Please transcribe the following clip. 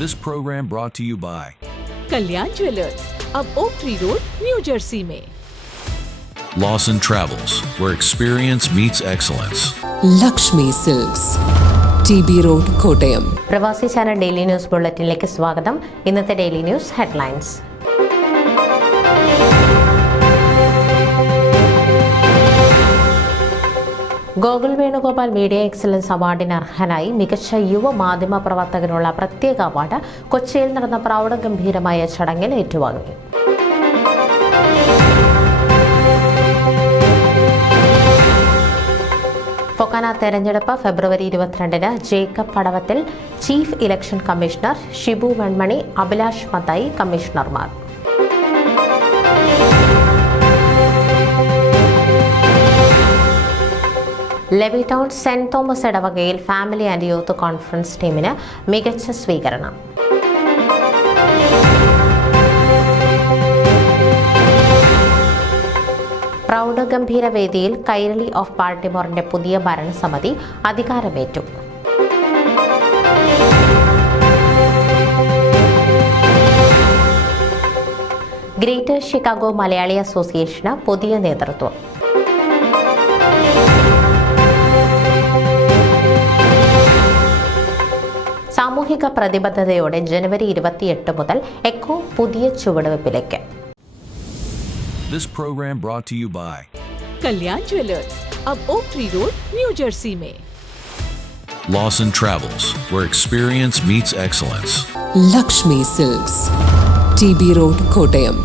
This program brought to you by Kalyan jewellers, अब oak tree road, New Jersey में। Lawson Travels, where experience meets excellence. Lakshmi silks, TB road, Kottayam. Pravasi channel daily news ബുള്ളറ്റിനിലേക്ക് സ്വാഗതം. ഇന്നത്തെ daily news headlines. Gokul Venugopal media excellence അവാർഡിന് അർഹനായി മികച്ച യുവ മാധ്യമ പ്രവർത്തകനുള്ള പ്രത്യേക അവാർഡ് കൊച്ചിയിൽ നടന്ന പ്രൗഢഗംഭീരമായ ചടങ്ങിൽ ഏറ്റുവാങ്ങി. ഫൊക്കാന തെരഞ്ഞെടുപ്പ് ഫെബ്രുവരി 22-ന് Jacob Padavathil chief election commissioner, Shibu Venmani, Abhilash Mathai കമ്മീഷണർമാർ. ലെവിടൗൺ സെന്റ് തോമസ് ഇടവകയിൽ ഫാമിലി ആൻഡ് യൂത്ത് കോൺഫറൻസ് ടീമിന് മികച്ച സ്വീകരണം. പ്രൗഢഗംഭീര വേദിയിൽ കൈരളി ഓഫ് ബാൾട്ടിമോറിന്റെ പുതിയ ഭരണസമിതി അധികാരമേറ്റു. ഗ്രേറ്റർ ഷിക്കാഗോ മലയാളി അസോസിയേഷന് പുതിയ നേതൃത്വം. സാമൂഹിക പ്രതിബദ്ധതയോടെ ജനുവരി 28 മുതൽ എക്കോ പുതിയ ചുവടുവെപ്പിലേക്ക്. This program brought to you by Kalyan jewellers, अब oak tree road, New Jersey में. Lawson Travels, where experience meets excellence. Lakshmi silks, TB road, Kottayam.